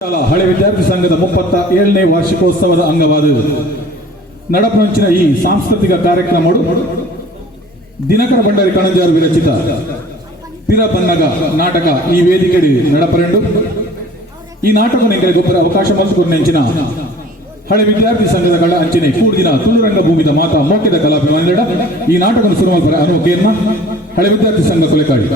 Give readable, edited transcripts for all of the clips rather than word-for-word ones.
ಹಳೆ ವಿದ್ಯಾರ್ಥಿ ಸಂಘದ 37ನೇ ವಾರ್ಷಿಕೋತ್ಸವದ ಅಂಗವಾದ ನಡಪಂಚಿನ ಈ ಸಾಂಸ್ಕೃತಿಕ ಕಾರ್ಯಕ್ರಮಗಳು ದಿನಕರ ಭಂಡಾರಿ ಕಣಂಜಾರು ವಿರಚಿತ ಪಿರ ಬನ್ನಗ ನಾಟಕ ಈ ವೇದಿಕೆಯಲ್ಲಿ ನಡಪರೆಂಡು ಈ ನಾಟಕ ಗೊಬ್ಬರ ಅವಕಾಶ ಮಲ್ತುಕೊಂಡೆಂಚಿನ ಹಳೆ ವಿದ್ಯಾರ್ಥಿ ಸಂಘದ ಕಳ ಅಂಚಿನ ಕೂಡಿನ ತುಳುರಂಗ ಭೂಮಿದ ಮಾತಾ ಮೋಕ್ಯದ ಕಲಾಭಿಮಾನಿಗಳ ಈ ನಾಟಕ ಸುರುಮಲ್ಪರ ಅನುಕೇರ್ನ ಹಳೆ ವಿದ್ಯಾರ್ಥಿ ಸಂಘ ಕೊಲೆಕಾಡಿ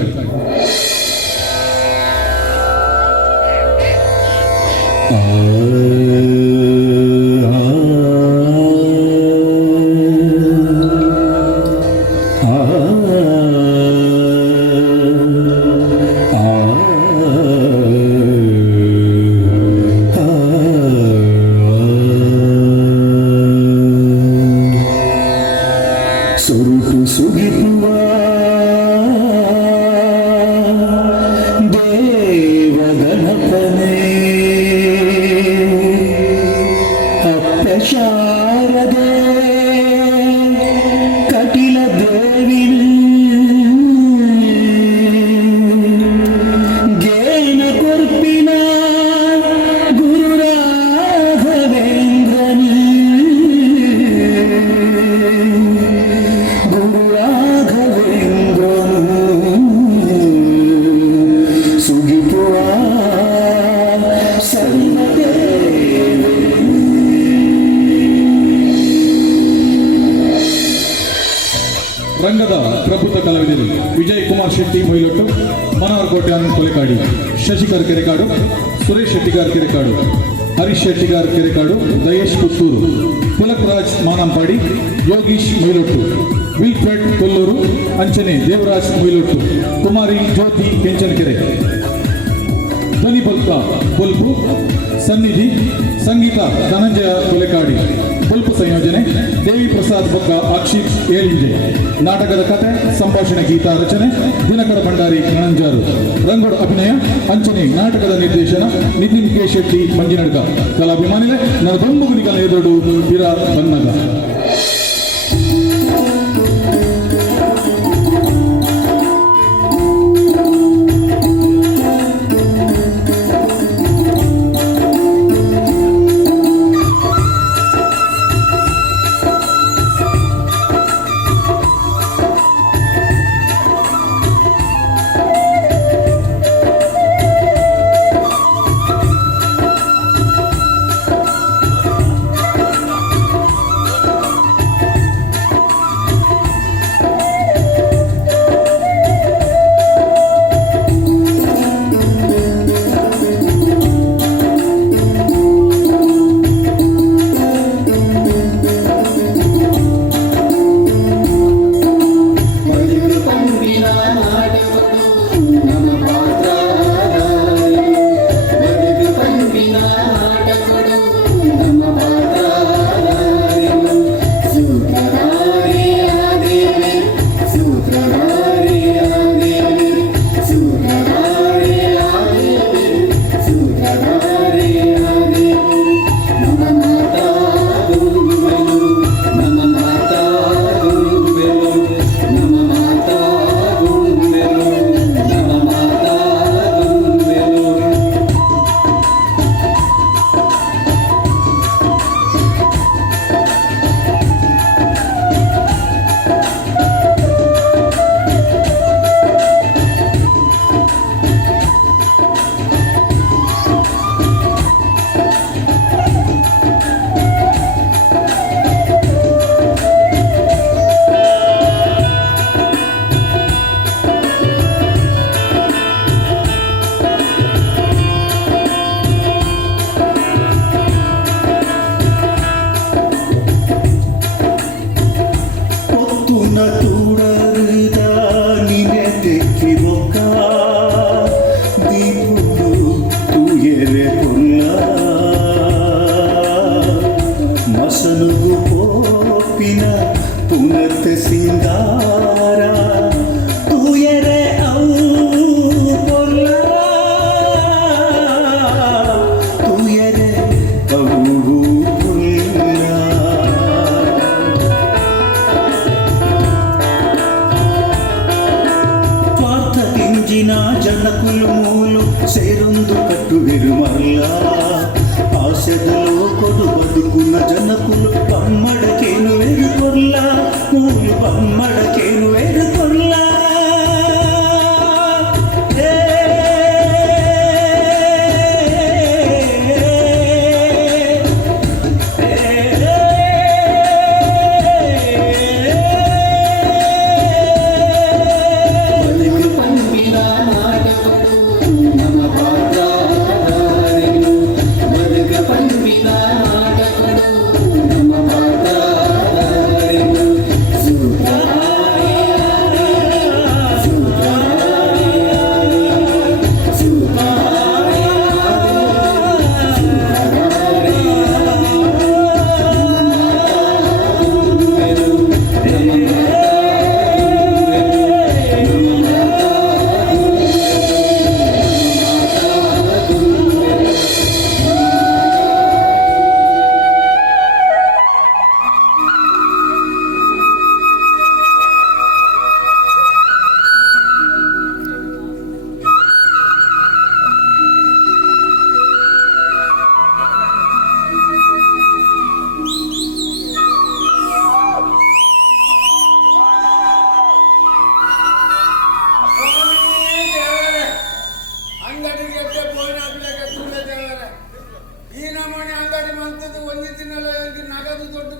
ರಂಗದ ಪ್ರಬುದ್ಧ ಕಲಾವಿದರು ವಿಜಯ್ ಕುಮಾರ್ ಶೆಟ್ಟಿ ಮೊಯ್ಲೊಟ್ಟು, ಮನೋಹರ್ ಕೋಟ್ಯಾನ್ ಕೊಲೆಕಾಡಿ, ಶಶಿಕರ್ ಕೆರೆಕಾಡು, ಸುರೇಶ್ ಶೆಟ್ಟಿಗಾರ್ ಕೆರೆಕಾಡು, ಹರೀಶ್ ಶೆಟ್ಟಿಗಾರ್ ಕೆರೆಕಾಡು, ದಯೇಶ್ ಪುತ್ತೂರು, ಪುಲಕ್ ರಾಜ್ ಮಾನಂಪಾಡಿ, ಯೋಗೀಶ್ ಮೊಯ್ಲೊಟ್ಟು, ವಿಲ್ಫ್ರೆಡ್ ಕೊಲ್ಲೂರು, ಅಂಚನೆ ದೇವರಾಜ್ ಮೊಯ್ಲೊಟ್ಟು, ಕುಮಾರಿ ಜ್ಯೋತಿ ಕೆಂಚನಕೆರೆ, ಧ್ವನಿ ಬಲ್ಪು ಸನ್ನಿಧಿ, ಸಂಗೀತ ಧನಂಜಯ ಕೊಲೆಕಾಡಿ, ಬಲ್ಪು ಸಂಯೋಜನೆ ದೇವಿ ಪ್ರಸಾದ್ ಬೊಕ್ಕ ಅಕ್ಷಿತ್ ಏಳಿಂಜೆ. ನಾಟಕದ ಕಥೆ ಸಂಭಾಷಣೆ ಗೀತ ರಚನೆ ದಿನಕರ ಭಂಡಾರಿ ಕಣಂಜಾರು. ರಂಗೋಡ್ ಅಭಿನಯ ಅಂಚನೆ ನಾಟಕದ ನಿರ್ದೇಶನ ನಿತಿನ್ ಕೆ ಶೆಟ್ಟಿ ಮಂಜಿನಡ್ಕ. ಕಲಾಭಿಮಾನಿಗಳೇ, ನನ್ನ ದೊಂಬುಗುನಿಗಳ ಎದುರು ಪಿರ ಬನ್ನಗ.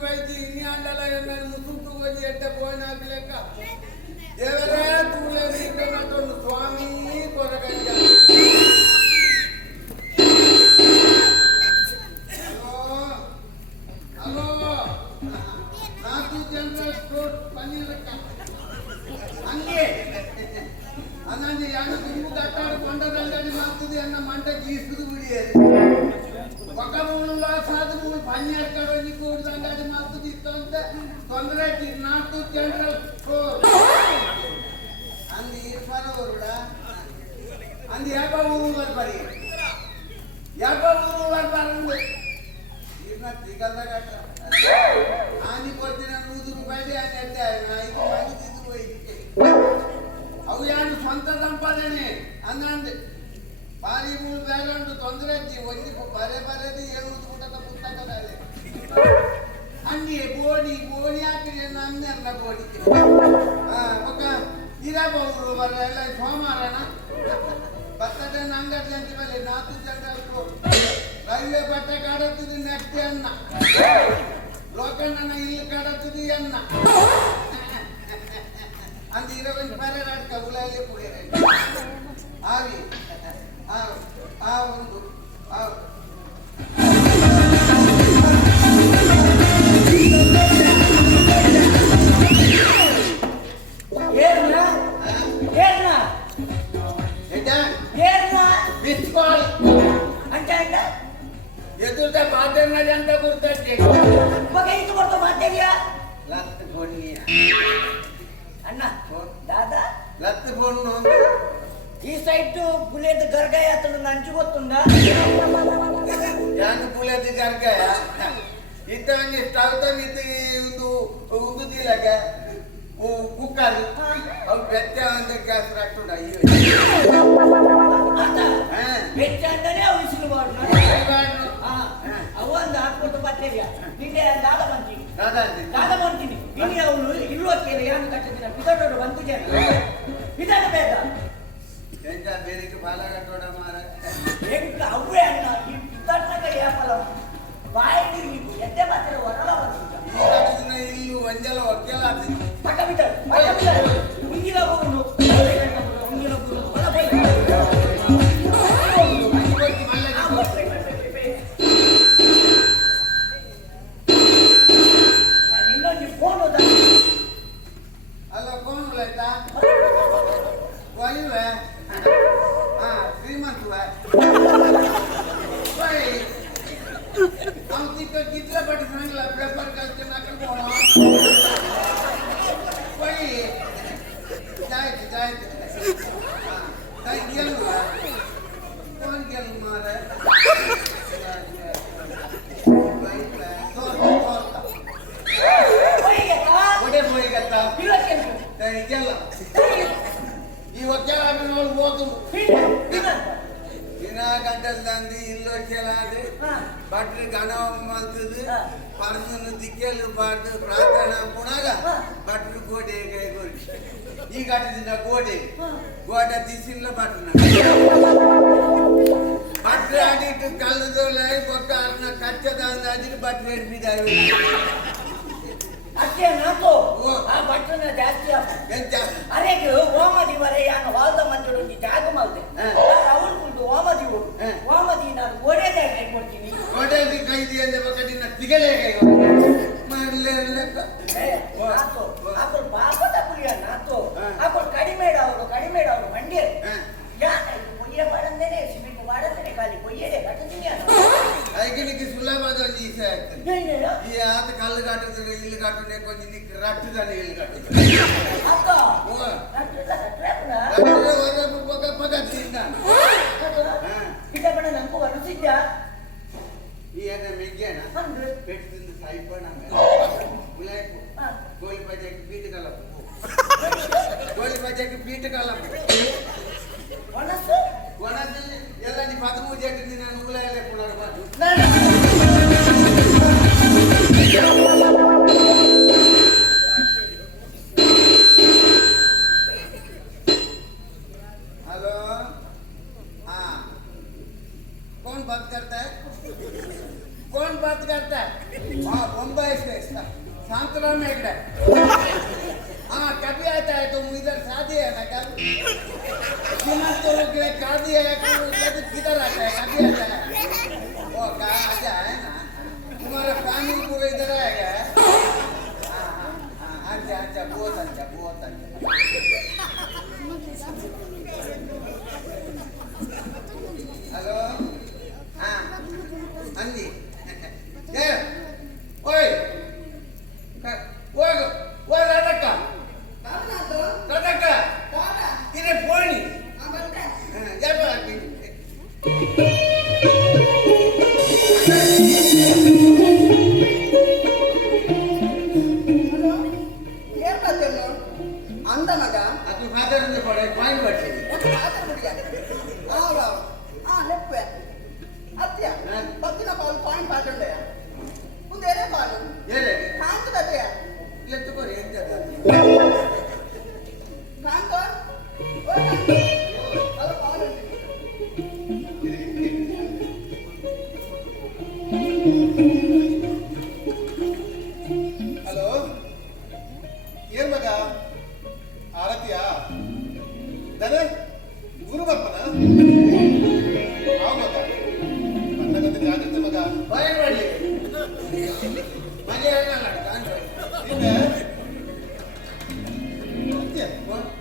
ಬೈತಿ ಇನ್ನಿ ಅಂಡಲ ಎಮ್ಮೆ ಮುಸುಟು ಹೋಗಿ ಎಡ್ಡೆ ಬೋಯ್ನ ಆಗ್ಲೆಕ್ಕ ದೇವರೇ ತೂಲೆ ನೀಟೊಂದು ಸ್ವಾಮಿ ಕೊರಗಂಜ ಹಲೋ ನಾಲ್ಕು ಜನರಲ್ ಸ್ಟೋರ್ ಪನ್ನೀರಕ್ಕ ಹಂಗೆ ಅನ್ನಂದು ಯಾರು ತುಂಬು ಕಟ್ಟಾಡು ಕೊಂಡದಂಗಡಿ ಮಾಡ್ತದೆ ಅನ್ನ ಮಂಟ ಗೀಸುದು ಬಿಡಿಯದು ఒక మూడులో సాధువులు పని ఎక్కడ కూడు సంగతి మత్తు తీసుకుంటే తొందర నాటు జనరల్ స్టోర్ అంది ఈర్ఫానవరుడా అంది యాప ఊరు పరి యాప ఊరు పరంది ఈర్న దిగద గట్ట ఆని కొట్టిన 100 రూపాయలు అని అంటే ఆయన 5 మంది తీసుకుపోయి అవి ఆయన సొంత సంపాదనే అందంది ಭಾರಿ ಮೂರು ಬ್ಯಾಗ್ ಉಂಟು ತೊಂದರೆ ಒಂದು ಬರೆ ಬರೆದು ಹೇಳುವುದು ಊಟದ ಪುಸ್ತಕದಲ್ಲಿ ಅಂಗಿ ಬೋಡಿ ಬೋಡಿ ಹಾಕಿದ್ರೆ ನನ್ನೆಲ್ಲ ಬೋಡಿ ఒక ಇರಬಹುದು ಬರ ಎಲ್ಲ ಸೋಮವಾರನ ಬರ್ತಡೆ ಅಂಗಡಿ ಅಂತ ಮೇಲೆ 4 ಜನರು ರೈಲ್ವೆ ಬಟ್ಟೆ ಕಾಡುತ್ತದೆ ನೆಟ್ಟಿ ಅನ್ನ ಲೋಕಣ್ಣನ ಇಲ್ಲಿ ಕಾಡುತ್ತದೆ ಅನ್ನ ಅಂದ 20 ಪರೆ ನಡ್ಕ ಉಳಲ್ಲಿ ಕುಡಿಯರೆ ಆವಿ ಒಂದು ఎదురుతా బాధ్యన్నది అంతా గుర్తొచ్చి ఒక ఇంటి కొడుకు బాధ్య లత్ ఫోన్ అన్న దాదా లత్ ఫోన్ ఈ సైట్ బుల్లెట్ గర్గాయ అతను నంచు ಗೊತ್ತುಂದಾ ಯಾನು ಬುಲೆಟ್ ಗರ್ಗಾಯ ಇಂತವನ್ಗೆ ಸ್ಟವ್ತ ಮಿತಿ ಒಂದು ದಿಲಗ ಕುಕ್ಕರ್ ಅವು ಬೆಚ್ಚ ಅಂತ ಗ್ಯಾಸ್ ರಾಕ್ತುಂಡ ಅಯ್ಯೋ ಬೆಚ್ಚ ಅಂತಾನೆ ಉಳಿಸಿಲು ಬಾಡ್ನು ಅವು ಒಂದು ಹಾಕ್ಬಿಟ್ಟು ಬರ್ತೇವೆ ನಿನ್ನೆ ದಾದ ಬಂತೀನಿ ನಿನ್ನೆ ಅವನು ಇಲ್ಲೋಕ್ಕೇನೆ ಯಾನು ಕಟ್ಟಿದ್ದೀನ ಬಿದೋಡು ಬಂದಿದ್ದೇನೆ ಬಿದಾನ ಬೇಗ ಎಂತ ಬೇರೆಗೆ ಬಾಲ ಕಟ್ಟೋಡ ಮಾರ ಎಂತ ಅವೇ ಅಣ್ಣ ಇದ್ದಟ್ಟಾಗ ಯಾಪಲ್ಲ ಬಾಯಿಗೆ ಎದ್ದೆ ಮಾತ್ರ ಹೊರಲ ಬಂದಿದ್ದ ಇಲ್ಲಿ ಒಂಜಲ ಒಕ್ಕೆಲ್ಲ ಪಕ್ಕ ಬಿಟ್ಟ ಮುಂಗಿಲ ಹೋಗುನು ಮುಂಗಿಲ ಹೋಗುನು ಹೊಲ ಬೈ ಇನ್ನೊಂದು ಫೋನ್ ಹೋದ ಅಲ್ಲ ಫೋನ್ ಆಯ್ತಾ ಒಯ್ಯುವೆ ಶ್ರೀಮಂತುವೆ हम कितने बड़े संगला पेपर करके ना कर बोला कोई जाए गेल हुआ कौन गेल मारे ಹೋಯ್ಗತ್ತಾ गेल ಈ ಒಕ್ಕೆಲ ನೋಡಿ ಹೋದು ದಿನ ಗಂಟಲು ತಂದು ಇಲ್ಲೋ ಕೆಲಾದ್ರೆ ಬಟ್ರಿ ಗಣ ಮಲ್ತದು ಪರ್ಸನ್ನು ದಿಕ್ಕೆಲು ಬಾರ್ದು ಪ್ರಾರ್ಥನಾ ಪುಣಾಗ ಬಟ್ರು ಗೋಡೆ ಕೈಗೊಳ್ಳಿ ಈ ಗಟ್ಟದಿಂದ ಗೋಡೆ ತಿಸಿಲ್ಲ ಬಟ್ರನ ಬಟ್ರಿ ಆಡಿಟ್ಟು ಕಲ್ಲದೋಲೆ ಬೊಕ್ಕ ಅನ್ನ ಕಚ್ಚದ ಅಂದಾಜಿಗೆ ಬಟ್ರಿ ಹಿಡ್ಬಿದ್ದಾರೆ ಅಷ್ಟೇ ನಾತು ಆ ಬಟ್ಟನ ಜಾಸ್ತಿ ಎಂತ ಅರೆಗೆ ಓಮದಿ ವರೆ ಯಾನು ವಾಲ್ದ ಮಂಜುಡು ಜಾಗ ಮಲ್ದೆ ಅವಳು ಕುಂಟು ಓಮದಿ ನಾನು ಗೋಡೆದೇ ಕೊಡ್ತೀನಿ ಗೋಡೆದಿ ಕೈದಿ ಅಂದ ಬಕ್ಕ ನಿನ್ನ ತಿಗಲೇ ಕೈ ಮಾಡ್ಲೇ ನಾತು ಅಪ್ಪಳು ಪಾಪದ ಪುರಿಯ ನಾತು ಅಪ್ಪಳು ಕಡಿಮೆ ಅವರು ಮಂಡ್ಯ ಕೊಯ್ಯ ಮಾಡಂದೇನೆ ಸಿಮೆಂಟ್ ಮಾಡಂದೇನೆ ಖಾಲಿ ಕೊಯ್ಯದೆ ಕಟ್ಟಿದ್ದೀನಿ ಐಕನಿಗೆ ಸುಲಭದ ಈಸ ಆಗ್ತದೆ ಈ ಆತ ಕಲ್ಲು ಕಾಟಿದ್ರೆ ಇಲ್ಲಿ ಕಾಟನೆ ಕೊಂಚ ನಿಕ್ಕೆ ರಟ್ಟದಾನೆ ಇಲ್ಲಿ ಕಾಟಿದ್ರೆ ಅಕ್ಕ ಪಗ ತಿಂದ ಇದ ಬಣ್ಣ ನಂಕು ವರಸಿದ್ದ ಈ ಏನ ಮೆಗ್ಗೇನ ಪೆಟ್ಟಿಂದ ಸಾಯಿಪಣ ಗುಲಾಯ್ಪು ಗೋಲಿ ಬಜೆಕ್ ಪೀಠ ಕಲಪು ಒಣಸು ಎಲ್ಲ ನೀ ಪದಮೂ ಜಟ್ಟಿನಿ ನಾನು ಉಗುಲಾಯಲ್ಲೇ ಪುನರ್ ಬಂದು हेलो हाँ कौन बात करता है कौन बात करता है? हाँ बम्बई से सांतरा में एक हाँ कभी आता है तुम इधर शादी है ना कब तो शादी है किधर आता है कभी आता है वो कहा आजा है ना तुम्हारा फैमिली पूरा इधर आएगा हाँ अच्छा अच्छा बहुत अच्छा हेलो हाँ अंजी क्या ओए वो राधा किरे फोनी क्या बात ಅಂದ ಮಗ ಅದು ಮಾತಾಡಿದ್ರೆ ಪಡೆ ಪಾಯಿಂಟ್ ಬರ್ತೀವಿ ಲೆಪ್ಪೆ ಅತ್ಯ ಪತ್ತಿನ ಪಾಲು ಪಾಯಿಂಟ್ ಪಾಟಂಡೆಯ ಮುಂದೇನೆ ಪಾಲು ಏನೇ ಕಾಂತದತೆಯ ಇಲ್ಲ ತಗೋರಿ ಎಂತ ಕಾಂತ ಅದು ಪಾಲು ಹಲೋ ಏನ್ ಮಗ ಆರತಿಯ ದನ ಗುರು ಬರ್ಪನ ಮಗ ಬಂದ ಜಾಗ್ರತೆ ಮಗ ಪಾಯಿಂಟ್ ಮಾಡಿ ಮನೆ ಆಗಲ್ಲ ಕಾಂತ ನಿನ್ನೆ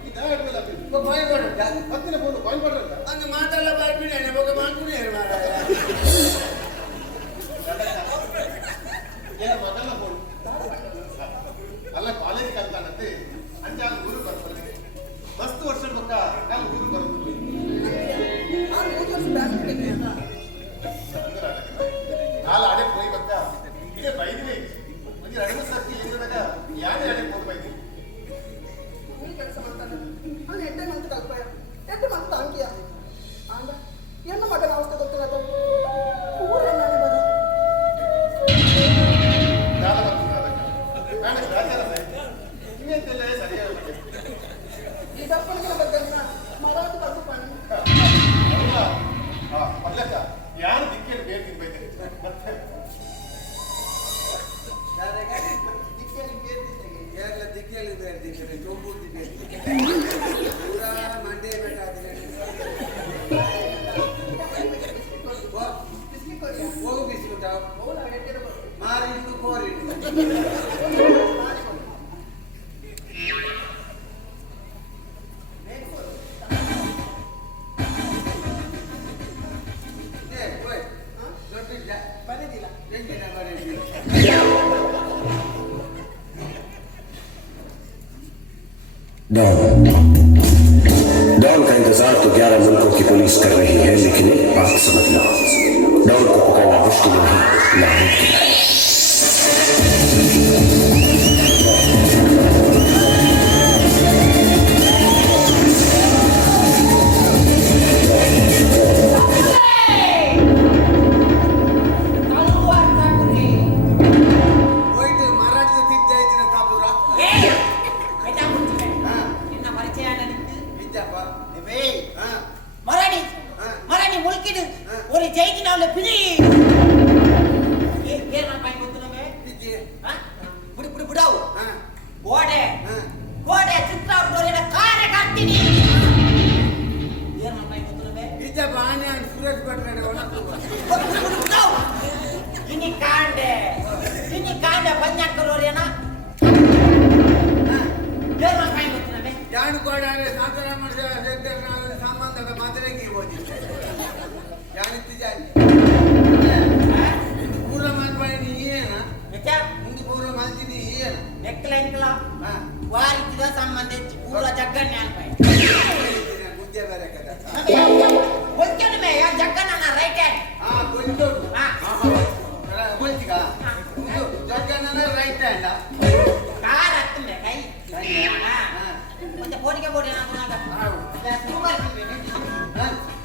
ಇದಾಡ್ಮೇಲೆ ಪಾಯಿಂಟ್ ಮಾಡು ಹತ್ತಿನ ಫೋನ್ ಪಾಯಿಂಟ್ ಮಾಡ್ರಂತ ಅಂದು ಮಾತೆಲ್ಲ ಬರ್ಬಿಡಿ ಬಗ್ಗೆ ಮಾಡ್ಬಿಡಿ ಏನು ಮಗನ ಫೋನ್ ಅಲ್ಲ ಕಾಲೇಜ್ ಕಲ್ತಾನಂತೆ ಅಂಚೆ ಅಲ್ಲಿ ಊರು ಬರ್ತಾನೆ ಮಸ್ತ್ ವರ್ಷದ ಪಕ್ಕ ಅಲ್ಲಿ ಊರು ಬರೋದು ನಾಲ್ ಆಡೆ ಹೋಗಿ ಬಂದ ಈಗ ಬೈದಿನಿ ಒಂದು ಎರಡು ಸರ್ತಿ ಏನಾಗ ಯಾರೇ ಆಡೆ ಹೋಗಿ ಬೈದಿ ಕೆಲಸ ಮಾಡ್ತಾನೆ ಅವನು ಎಡ್ಡೆ ಮಂತ್ ಕಲ್ಪ ಎಡ್ಡೆ ಮಂತ್ ಅಂಕಿಯ ಅಂದ ಎನ್ನ ಮಗನ ಅವಸ್ಥೆ ಗೊತ್ತಿಲ್ಲ ಊರೇ ನಾನೇ ಬರ ಇನ್ನೆಂತೆಲ್ಲ ಸರಿಯಾಗಿ ಈ ದಪ್ಪನಿಗೆ ಬಗ್ಗೆ ಮರಾಠ ಕಲ್ಪು ಪಾಣಿ ಮೊದ್ಲಕ್ಕ ಯಾರು ದಿಕ್ಕೇಳಿ ಬೇರೆ ತಿನ್ಬೇಕು ಮತ್ತೆ ದಿಕ್ಕಲ್ಲಿ ಬೇರೆ ಚೊಂಬೂರ್ತಿ ಬೇರೆ ಪೂರಾ ಮಂಡ್ಯ ಬೆಟ್ಟ ಹೋಗು ಬಿಸ್ಕುಟ ಮಾರಿಟ್ಟು ಕೋರಿಟ್ಟು ಬರೆದಿಲ್ಲ ಎಂದಿನ ಬರೆದಿ डॉन का इंतजार तो 11 मुल्कों की पुलिस कर रही है, लेकिन एक बात समझ लो, डॉन को पकड़ना मुश्किल नहीं, नामुमकिन है। ಹೋಯ್ತು ಮಹಾರಾಜ ತಿದ್ದ ಇದ್ದೀರ ಕಾಪುರ ಇದ್ದಪ್ಪ ಹಾ மரணி ஆ. மரணி முழுக்கிடு ஆ. ஒரு ஜெயிக்கினால பிடி ஏன் நான் பையன் கொத்துனவே ಇದ್ದಿ புடி புடி புடாவு ಹಾ கோடே ಹಾ கோடே சித்ராவுக்கு ஒரு காரை காட்டினி ஏன் நான் பையன் கொத்துனவே ಇದ್ದಪ್ಪ ಆನೆ ಸುರೇಶ್ ಭಟ್ರೆ ಒಳಗೆ புடி புடி புடாவு இனி காண்டே பஞ்சாக்கர் ஒரேனா ಏನ್ ಮಾಡ್ಕೊಂಡು ಗೊತ್ತಿಲ್ಲ ಜಾನು ಕೊಡಾರೆ ಸಾಂತರಾಮ ಸಂಬಂಧದ ಮದುವೆಗೆ ಹೋಗಿದ್ದೆ ಜಾಣಿತ್ತು ಜಾನಿ ಪೂರ ಮಾಡ್ಬಾರಿ ನೀ ಏನ ಮುಂದೆ ಪೂರ ಮಾಡ್ತೀನಿ ಏನ ನೆಕ್ಕಲ ಎಂಕಲ ಹಾ ವಾರಿದ ಸಂಬಂಧ ಪೂರ ಜಗ್ಗನ್ನೇ ಅನ್ಪಾಯಿ ಗುದ್ದೆ ಬೇರೆ ಕದ ಗೊತ್ತೇ ಜಗ್ಗನ್ನ ರೈಟ್ ಹ್ಯಾಂಡ್ ಹಾ ಕೊಂಚು ಹಾ ಕೊಂಚಿಗ ಜಗ್ಗನ ರೈಟ್ ಹ್ಯಾಂಡ ಕಾರ್ ಹತ್ತಿಂದೆ ಕೈ ಹಾ ಮತ್ತೆ ಫೋನಿಗೆ ಬೋಡಿ ಏನಾದ್ರು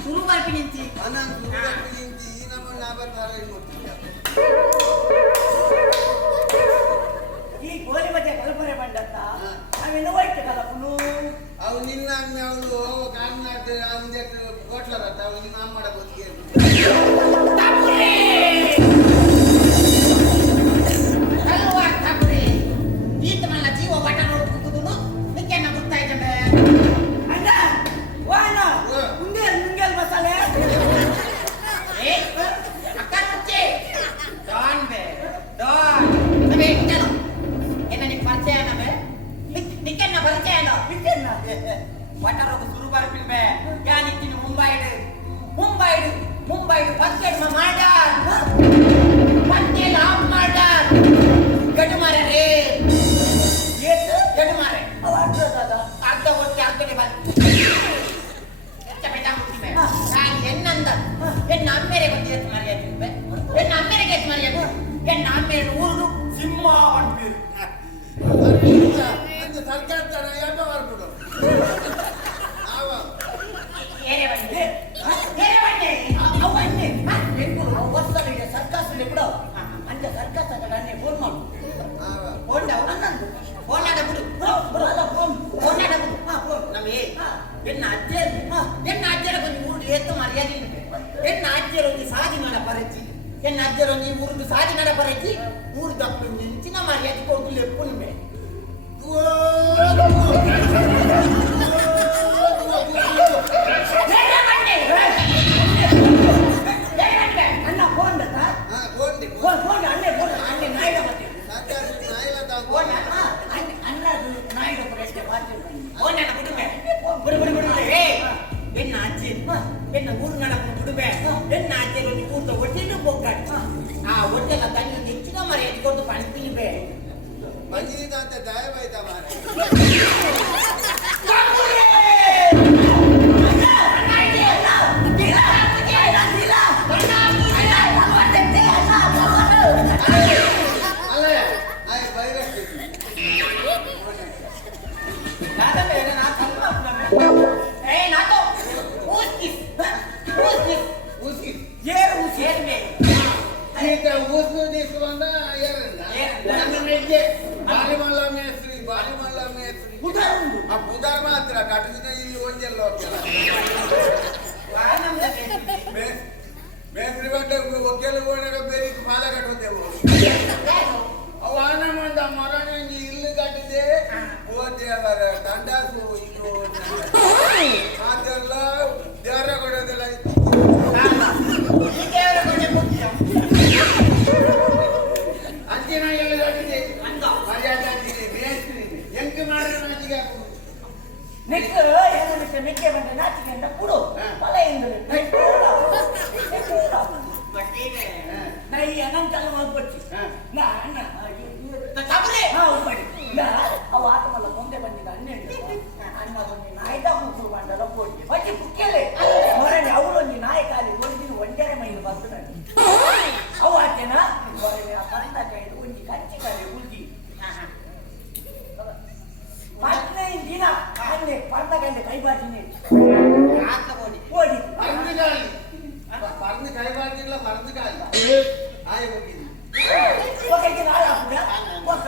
ಶುರು ಮಾಡ್ತೀನಿ ನಿಂತಿ ಅನಂತ ನಿಂತಿ ಈ ನಮ್ಮ ಲಾಭ ತರ ಕೊಡ್ತೀನಿ ಈ ಗೋಲಿ ಮಧ್ಯೆ ಕಲ್ಪನೆ ಬಂದತ್ತ ನಾವೇನು ಹೋಯ್ತು ಕಲಪನು ಅವು ನಿನ್ನ ಅವಳು ಕಾರಣ ಅವನ ಕೋಟ್ಲರತ್ತ ಅವಳು ನಿಮ್ಮ ಅಮ್ಮಡ ಬದುಕಿ ಅಮ್ಮೇನು ಊರು ಸಿಂಹ ಅಂತೀರಿ. அந்த சர்க்கார் தானே எப்ப வரப்படும் ஆமா ಏನೇ ಬಂದೆ ಏನೇ ಬಂದೆ ಅವು ಅನ್ನೆ ಬೆಂಗಳೂರು ಹೊಸದಿಗೆ ಸರ್ಕಸ್ ಬಿಡು ಅಂತ ಸರ್ಕಸ್ ಅಂತ ಅನ್ನೆ ಫೋನ್ ಮಾಡು ஆமா ಫೋನ್ ಅನ್ನಂದು ಫೋನ್ ಆಡ ಬಿಡು ಅಲ್ಲ ಫೋನ್ ಆಡ ಬಿಡು ಫೋನ್ ನಮಗೆ ಎನ್ನ ಅಜ್ಜರ ಕೊಂಚ ಊರು ಎತ್ತು ಮರ್ಯಾದೆ ಎನ್ನ ಅಜ್ಜರ ಒಂದು ಸಾಧಿ ಮಾಡ ಪರಚಿ ಎನ್ನ ಅಜ್ಜರ ಒಂದು ಊರಿಗೆ ಸಾಧಿ ಮಾಡ ಪರಚಿ ಊರು ತಪ್ಪು ನಿಂಚಿನ ಮರ್ಯಾದೆ ಕೊಡು ಲೆಪ್ಪು ನಿಮ್ಮೆ ಅಣ್ಣ ಫೋನ್ கோண்டி ಫೋನ್ ಅಣ್ಣೆ ನಾಯಿಡ ಮತ್ತೆ சர்க்கார் நாயில தான் ಫೋನ್ ಅಣ್ಣದು ನಾಯಿಡ ಪ್ರಶ್ನೆ ಮಾಡ್ತೀನಿ ಫೋನ್ ಅಣ್ಣ ಬಿಡುವೆ ಬಿಡು ಎನ್ನ ಅಜ್ಜಿ ಎನ್ನ ಊರು ನಡಕ್ಕೆ ಬಿಡುವೆ ಎನ್ನ ಅಜ್ಜಿ ಒಂದು ಊರ್ದ ಒಟ್ಟಿನ ಹೋಗ್ಕಾಡಿ ಆ ಒಟ್ಟೆಲ್ಲ ತನ್ನ ಹೆಚ್ಚಿನ ಮರಿ ಎತ್ಕೊಂಡು ಪಣಿಸ್ತೀವಿ ಮಂಜಿನಿ ಅಂತ ದಯವಾಯ್ತಾ ಮಾರೆ ಅಲ್ಲ ಆಯ್ ಬೈರಕ್ಕೆ ಈಗ ಊಸ್ನು తీసుಕೊಂಡ ನನ್ನ ಮೆಜ್ಜೆ ಬಾಲಿಮಲ್ಲ ಮೇಸ್ತ್ರಿ ಆ ಬುಧಾರ್ ಮಾತ್ರ ಕಟ್ಟಿದ ಇಲ್ಲಿ ಒಂದೆಲ್ಲ ಮೇಸ್ತ್ರಿ ಬಂದ ಒಕ್ಕೆಲ್ಲ ಓಡಾಗ ಬೇರೆ ಮಾಲ ಕಟ್ಟುತ್ತೇವು ಅವು ಆನಂದ ಮರಣ ಇಲ್ಲು ಕಟ್ಟಿದೆ ಓದಿ ಅವರ ದಂಡಾಸು ಇದು ಅದೆಲ್ಲ ದೇವರ ಕೊಡೋದೆಲ್ಲ ಅಂಚಿನ ಎಲ್ಲ ಕಟ್ಟಿದೆ ಮರ್ಯಾದೆ ಅಂಚಿದೆ ಮೇಸ್ತ್ರಿ ಎಂಟು ಮಾಡಿದ್ರೆ ನಾಚಿಗೆ ಮೆಕ್ಕೆ ಬಂದ ನಾಚಿಕೆ ಅಂತ ಕೊಡು ಫಲ ಎಂದರೆ ನೈ ಅನಂತಲ್ಲ ಮಾಡ್ಬಿಡ್ತಿ ಅವು ಆಟಮಲ್ಲ ಮುಂದೆ ಬಂದಿದ್ದ ಅಣ್ಣೊಂದು ನಾಯ್ದ ಕೂಸು ಬಂದಲ್ಲ ಕೊಡಿ ಬಚ್ಚಿ ಪುಕ್ಕಲೆ ಹೊರಗೆ ಅವರೊಂದು ನಾಯಕಾಲಿ ಒಳಗಿನ ಒಂಟೆರೆ ಮೈಲು ಬರ್ತದೆ ಅವು ಆಚೆನ ಹೊರಗೆ ಆ ಪಂದ ಕೈದು ಒಂಜಿ ಕಚ್ಚಿ ಕಾಲಿ ಉಲ್ದಿ 15 ದಿನ ಅಲ್ಲಿ ಪಂದ ಕೈಲಿ ಕೈ ಬಾಜಿನಿ ಓಡಿ ಪರ್ದು ಕೈ ಬಾಜಿಲ್ಲ ಪರ್ದು ಕಾಯಿ ಆಯ್ ಹೋಗಿದ್ವಿ ಒಬ್ಬರಿಗೆ ನಾಳೆ ಹಾಕುದ ಒಕ್ಕ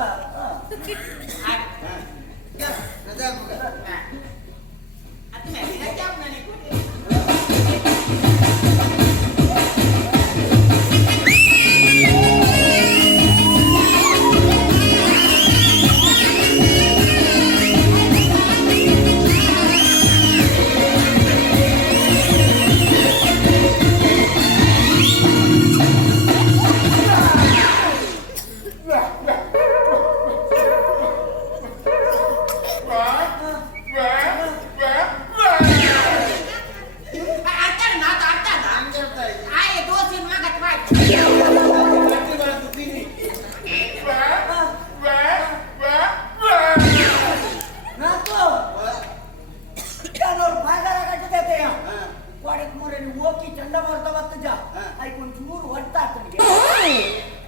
ಹೋಗಿ ಚಂಡಮಾರುತ ಬರ್ತಜ ಐಕೊಂಡ್ ಚೂರು ಒಟ್ಟ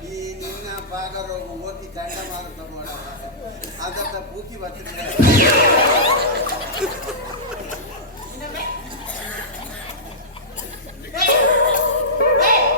ಈ ನಿನ್ನ ಪಾಗರೋಗ ಹೋಗಿ ಚಂಡಮಾರುತ ನೋಡ ಅದತ್ತ ಬೂಕಿ ಬರ್ತಿದ್ರೆ Hey!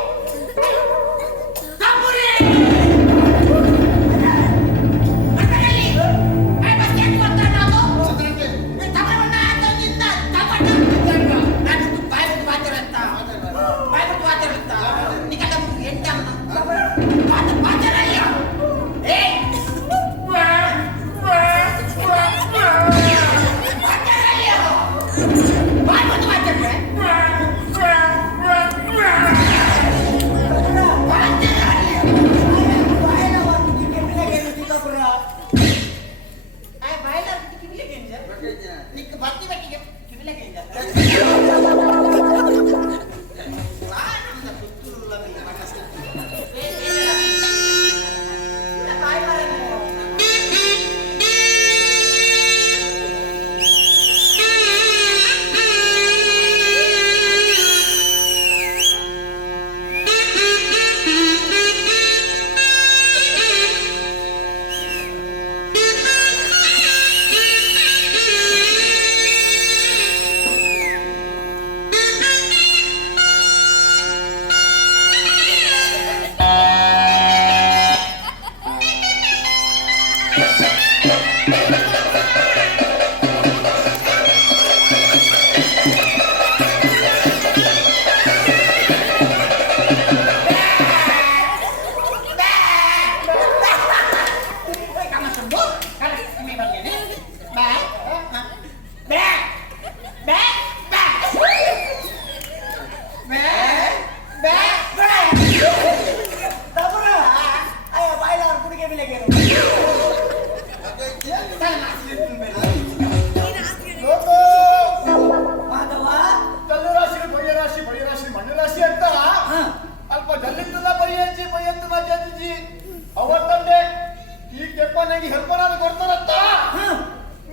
ನನಗೆ ಹೆಲ್ಪರಾದ ಕೊಡ್ತಾರತ್ತ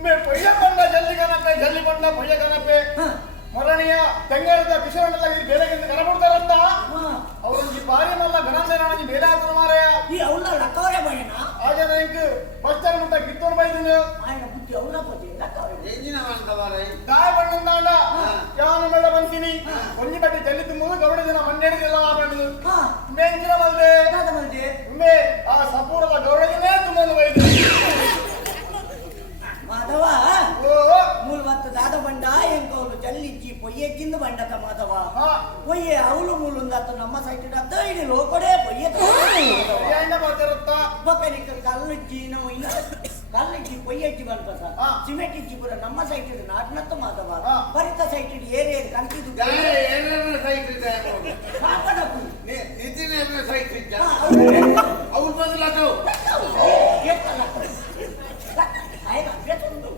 ಮೇ ಪೊಯ್ಯ ಬಂಡ ಜಲ್ದಿ ಕನಪೆ ಜಲ್ದಿ ಬಂಡ ಪೊಯ್ಯ ಕನಪೆ ಮೊರಣಿಯ ತೆಂಗರದ ಕಿಶೋರನೆಲ್ಲ ಬೇರೆಗಿಂದ ಕರ ಬಿಡ್ತಾರಂತ ಅವ್ರಿಗೆ ಬಾರಿ ಮಲ್ಲ ಗಣಂದೆ ನನಗೆ ಬೇರೆ ಹಾಕೋದು ಮಾರಾಯ ಈ ಅವಳ ಲಕ್ಕವರೇ ಬಣ್ಣ ಆಗ ನನಗೆ ಬಸ್ ಸ್ಟ್ಯಾಂಡ್ ಮುಟ್ಟ ಕಿತ್ತೋಡ್ ಬೈದಿನ ఆయన బుద్ధి అవునా పోతే లక్కవరే ಎಂಜಿನ ಮಾಡ್ತಾವಾರೆ ದಾಯ ಬಣ್ಣಂದಾಂಡ ಯಾವನ ಮೇಳ ಬಂತೀನಿ ಒಂಜಿ ಬಟ್ಟಿ ಜಲ್ಲಿ ತುಂಬ ಗೌಡ ಜನ ಮಣ್ಣೆಡಿದೆಲ್ಲ ಬಂದು ಮೇಂಚಿನ ಮಲ್ದೆ నాద మల్దే ಒಮ್ಮೆ ಆ ಸಪೂರದ ಗೌಡ ಜನೇ ತುಂಬ ಬೈದು మాధవ ಓ ಮೂಲ ಮತ್ತು ದಾದ ಬಂಡ ಎಂಕೌಲು ಜಲ್ಲಿಜ್ಜಿ పొయ్యెక్కింది బండత మాధవ ಹಾ పొయ్యే అవులు మూలుందತ್ತ నమ్మ సైట్ అత్త ఇది లోకడే పొయ్యే ಸರಿಯಾಗಿ ಮಾತಾಡುತ್ತ ಬಕನಿಕ ಕಲ್ಲಿಜ್ಜಿ ನಾವು ಇಲ್ಲ ಕಲ್ಲಿಜ್ಜಿ పొయ్యెಜ್ಜಿ ಬಂತಸ ಹಾ. ಸಿಮೆಂಟ್ ಇಜ್ಜಿ ಪುರ ನಮ್ಮ ಸೈಟ್ ನಾಟ್ನತ್ತ ಮಾಧವ ಹಾ. ಪರಿತ ಸೈಟ್ ಏರಿಯಾ ಕಂತಿದು ಏನೇನು ಸೈಟ್ ಇದೆ ಕಾಪಡಕು ನಿತಿನ್ ಏನೇನು ಸೈಟ್ ಇದ್ದ ಹಾ, ಅವ್ರು ಅವ್ರು ಬದಲಾದವು ಎತ್ತಲ್ಲ ಆಯ್ತು ಅಭ್ಯಾಸ ಉಂಟು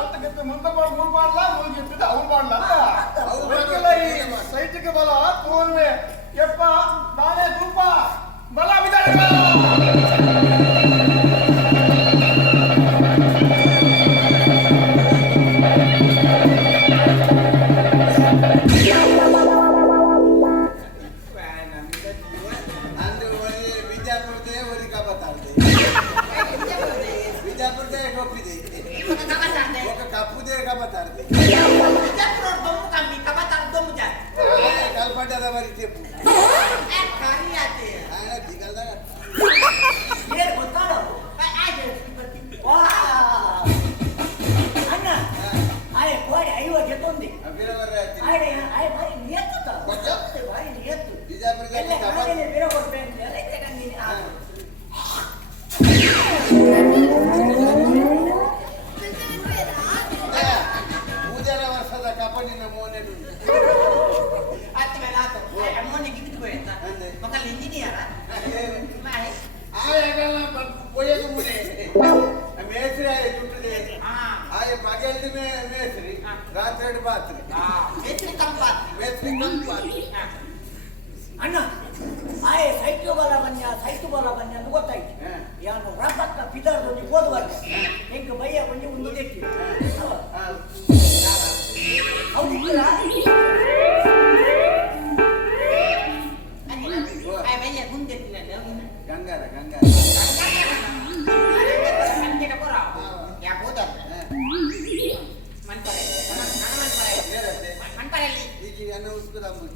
ಅಂತ ಗೆದ್ದು ಮುಂದೆ ಮೂರು ಮಾಡಲ್ಲ ಮೂರು ಗೆದ್ದಿದ್ದು ಅವ್ರು ಮಾಡಲ್ಲ ಅಂತ ಈ ಸೈಟಿಗೆ ಬಲ ತೋಲ್ವೆ ಯಪ್ಪ ನಾನೇ ಧೂಪ ಬಲ ಬಿದ್ದಾಳೆ ಅಂದ್ರೆ ಬಿಜಾಪುರದೇ ಒಂದು ಕಬತಾಡ್ದೆ ಬಿಜಾಪುರದೇ ಒಪ್ಪಿದೆ ఒక కప్పుదే కబతాడ్ದೆ కలపడ్డద మరి చెప్పు ఆయన దిగలదా అన్న ఆయన కోడి ఐవ చెప్తుంది అభినవర్ ఆయన ఆయన మరి నియత్తు మరి నియత్తు బిజాపురదే ಎಲ್ಲ ಕಾಲೇಜ್ ಬೇರೆ ಕೊಡ್ಬೇಕು ಎಲ್ಲ ತಗೊಂಡಿನಿ ಮೂಜರ ವರ್ಷದ ಕಪನಿನ ಮೋನೆಡು పోయేది మునే మేస్త్రి ఆయన చుట్టూ ఆయన పగెల్ది మేస్త్రి రాత్రి పాత్రి మేస్త్రి కంపాత్రి ಅಣ್ಣ ಆಯೆ ಸೈಟು ಬಲ ಬನ್ನಿ ಅಂತ ಗೊತ್ತಾಯ್ತು ಯಾನು ರಬ್ಬಕ್ಕ ಪಿದರ್ದು ಓದುವಾಗ ಹೆಂಗೆ ಬಯ್ಯ ಬಂದು ಒಂದು ತೆಕ್ಕಿ ಅವ್ರು ಇದ್ದೀರಾ గంగార నీకు అన్న ఉసుకుదాము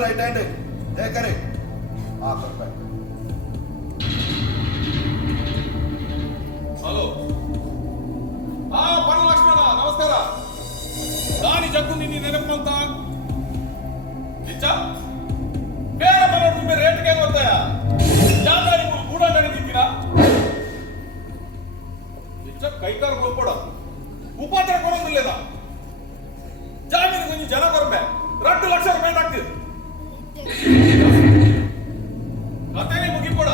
राइट हैंड है करे ಹಲೋ ಪಣ ಲಕ್ಷ್ಮಣ ನಮಸ್ಕಾರ ದಾನಿ ಜಗ್ಗು ನಿನ್ನ ನೆನಪಂತ ನಿಜ ಬೇರೆ ಮನೆ ತುಂಬೆ ರೇಟ್ಗೆ ಗೊತ್ತಾಯ ಜಾಂದಾರಿ ಕೂಡ ನಡೆದಿದ್ದೀರಾ ನಿಜ ಕೈಕಾರ ಕೊಡ್ಕೊಡ ಉಪದ್ರ ಕೊಡೋದಿಲ್ಲ ಜಾಮೀನು ಕೊಂಚ ಜನ ಬರ್ಬೇ 2 ಲಕ್ಷ ರೂಪಾಯಿ ಆಗ್ತದೆ ಕತೆನೆ ಮುಗಿಕೊಡ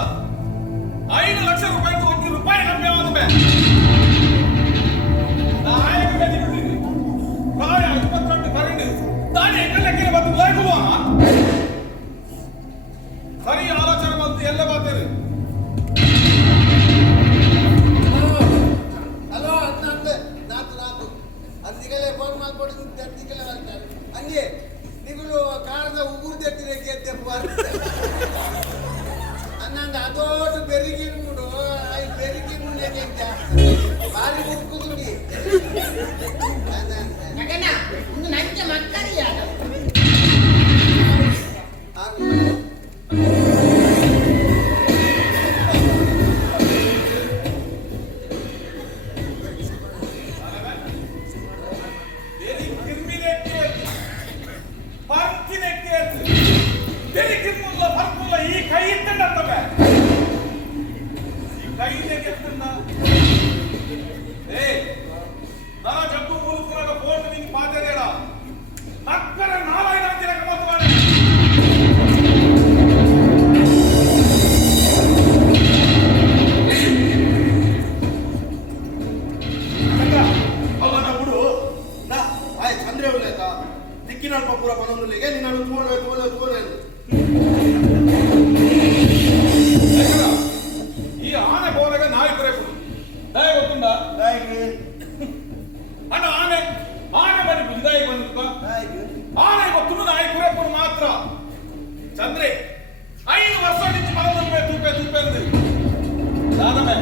5 ಲಕ್ಷ ರೂಪಾಯಿ 1 ರೂಪಾಯಿ ಕಮ್ಮಿ ಆಗುತ್ತೆ ನಾಯಕ ಬೆದಿಬಿಟ್ಟಿದೆ ಪ್ರಾಯ 22 ಕರೆಂಟ್ ತಾನೇ ಲೆಕ್ಕಕ್ಕೆ ಬಂದು ಲಾಗುವ ಸರಿ ಆಲೋಚನೆ ಬಂತು ಎಲ್ಲ ಬಾತೇರಿ ಹಲೋ ನಾತು ಅದಕ್ಕೆ ಫೋನ್ ಮಾಡ್ಕೊಡಿ ಅದಕ್ಕೆ ಹಂಗೆ ನೀವು ಕಾರದ ಉಗುರು ತೆತ್ತಿನ ಗೆದ್ದೆಪ್ಪ ಅನ್ನಂದು ಅದೋಟು ಬೆರಿಗಿ ನೋಡು ಬೆರಿಗಿ ಮುಂದೆ ಗೆದ್ದ ಭಾರಿ ಮುಕ್ಕುದುಡಿ ಒಂದು ನಂಜ ಮಕ್ಕಳಿಯ ದಿಕ್ಕಿನಲ್ಪ ಪೂರ ಪನೊಂದುಲಿಗೆ ನಿನ್ನನ್ನು ತೋಲೆ ಈ ಆನೆ ಬೋರೆಗೆ ನಾಯಕರೇ ದಯ ಗೊತ್ತುಂಡ ನಾಯಿಗೆ ಅಣ್ಣ ಆನೆ ಆನೆ ಬನ್ನಿ ಬುದ್ಧಾಯಿ ಬಂದ ಆನೆ ಗೊತ್ತು ನಾಯಕರೇ ಮಾತ್ರ ಚಂದ್ರೆ 5 ವರ್ಷ ನಿಂತು ಮನದಲ್ಲಿ ತೂಪೆ ತೂಪೆ ಅಂದು ದಾದಮೆ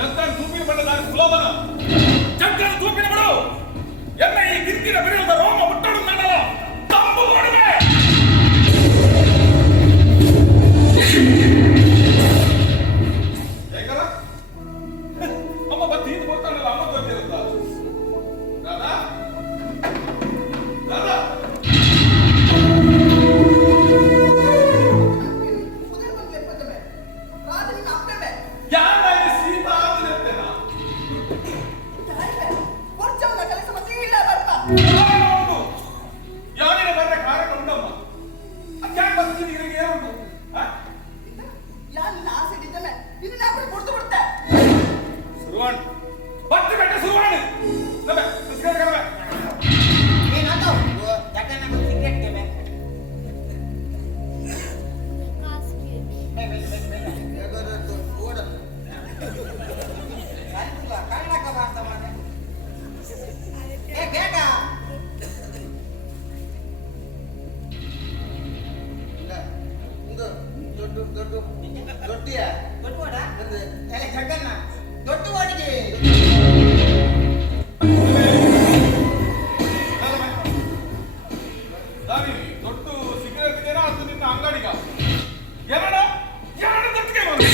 ಜಗ್ಗನ್ ತೂಪಿನ ಬಣ್ಣ ನಾನು ಸುಲಭನ ಜಗ್ಗನ್ ತೂಪಿನ ಬಿಡು ಎನ್ನ ಈ ಕಿರಿಕಿನ ಬಿರಿಯದ ರೋಮ ಮುಟ್ಟಡು ನನ್ನಲ್ಲ ತಂಬು ಕೊಡುವೆ ಹೇಗಲ್ಲ ಅಮ್ಮ ಬತ್ತಿ ಇದು ಕೊಡ್ತಾನಲ್ಲ ಅಮ್ಮ ಗೊತ್ತಿರುತ್ತ ದಾದಾ ದಾದಾ ಉದಯ ಬಂದು ಲೆಪ್ಪದಮೆ ರಾಜನಿಗೆ ಅಪ್ಪೆ ಯಾರ ಸೀತಾ ಆಗಿರುತ್ತೇನಾ ಕೊಡ್ಚವನ ಕೆಲಸ ಮತ್ತೆ ಇಲ್ಲ ಬರ್ತಾ ಯಾರಿನ ಬಂದ ಕಾರಣ ಉಂಟಮ್ಮ ಅದ್ಯಾಕೆ ಬರ್ತೀನಿ ನಿನಗೆ ಏನುಂಟು ಯಾ ನಿನ್ನ ಆಸೆ ಇದ್ದಮೆ ನಿನ್ನ ನಾಪಡೆ ಕೊಡ್ತು ಬಿಡ್ತೆ ಸುರುವಾಣ್ ಬತ್ತು ಗಂಟೆ ಸುರುವಾಣ್ ನಮ್ಮೆ ಬಿಸ್ಕೆಟ್ ಕಡವೆ ಏನಾಯ್ತು ಜಗನ್ನ ಸಿಗರೇಟ್ ಗೆವೆ ಯಾವ್ದಾದ್ರು ಓಡ ಕನ್ನಡ ಭಾರತ ಮಾತೆ ಏ ಬೇಗ ಒಂದು ದೊಡ್ಡಿಯ ದೊಡ್ಡ ಓಡ ಎಲೆ ಜಗನ್ನ ದೊಡ್ಡ ಓಡಿಗೆ ದಾರಿ ದೊಡ್ಡ ಸಿಗರೇಟ್ ಇದೆಯಾ ಅದು ನಿನ್ನ ಅಂಗಡಿಗ ಎರಡ ದೊಡ್ಡಿಗೆ ಬಂದು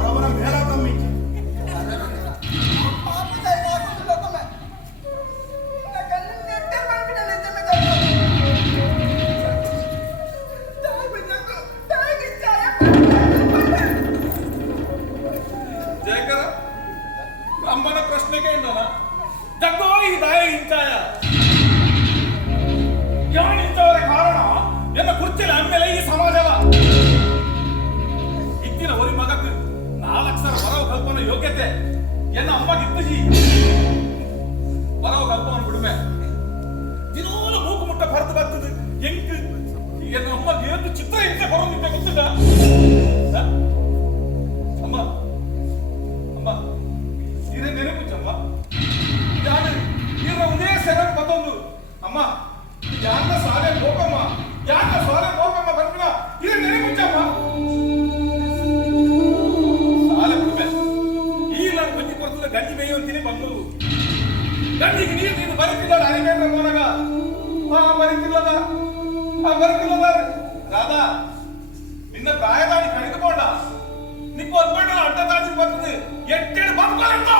ಅವರ ಮೇಲ ತಮ್ಮಿ ಜಯಕರ ಅಮ್ಮನ ಪ್ರಶ್ನೆಗೆ ಇಲ್ಲ ಜಗ್ಗೋ ಈ ದಾಯ ಇಂಚಾಯ ಯಾನ್ ಇಂಥವರ ಕಾರಣ ಎನ್ನ ಕುರ್ಚಿಲ ಆಮೇಲೆ ಈ ಸಮಾಜವ ಇತ್ತಿನ ಒರಿ ಮಗಕ್ಕೆ 4 ಅಕ್ಷರ ಬರವ ಕಲ್ಪನೆ ಯೋಗ್ಯತೆ ಎನ್ನ ಅಮ್ಮಗಿತ್ತು ಬರವ ಕಲ್ಪನೆ ಬಿಡುವೆ ದಿನೋಲ ಮೂಗು ಮುಟ್ಟ ಹೊರತು ಬರ್ತದೆ ಎಂಕ್ ಎನ್ನ ಅಮ್ಮಗೆ ಏನು ಚಿತ್ರ ಹಿಂಸೆ ಬರೋದಿದ್ದೆ ಗೊತ್ತಿಲ್ಲ ಅಮ್ಮ ಅಮ್ಮ ಇದೇ ನೆನಪುಚ್ಚಮ್ಮ ಯಾರು ಇರ ಉದಯ ಸೆರನ್ ಬಂದೊಂದು ಅಮ್ಮ ಯಾಕ ಸಾಲೆ ಹೋಗಮ್ಮ ಬಂದಿಲ್ಲ ಇದೇ ನೆನಪುಚ್ಚಮ್ಮ ಸಾಲೆ ಬಿಡುವೆ ಈ ನಾನು ಗಂಜಿ ಕೊಡ್ತದ ಗಂಜಿ ಮೇಯು ಅಂತೀನಿ ಬಂದು ಗಂಜಿಗೆ ನೀನು ಬರುತ್ತಿಲ್ಲ ಅರಿಕೇಂದ್ರ ಹೋದಾಗ ಬರುತ್ತಿಲ್ಲದ ರಾಧಾ ನಿನ್ನ ಪ್ರಾಯದಾನಿ ಕಳೆದುಕೊಂಡ ನಿಕ್ಕ ಒಬ್ಬಣ್ಣ ಅಡ್ಡ ತಾಜಿ ಬರ್ತದೆ ಎಟ್ಟೆಡು ಬದುಕಲಂತ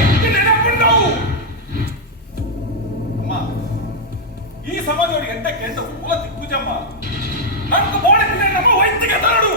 ಎಷ್ಟು ನೆನಪುಂಟವು ಅಮ್ಮ ಈ ಸಮಾಜೋಡಿ ಎಂಟಕ್ಕೆ ಎಂಟ ಮೂಲ ತಿಕ್ಕುಜಮ್ಮ ನಮ್ಗೆ ಬೋಡಿದ್ರೆ ನಮ್ಮ ವೈದ್ಯಗೆ ತರಡು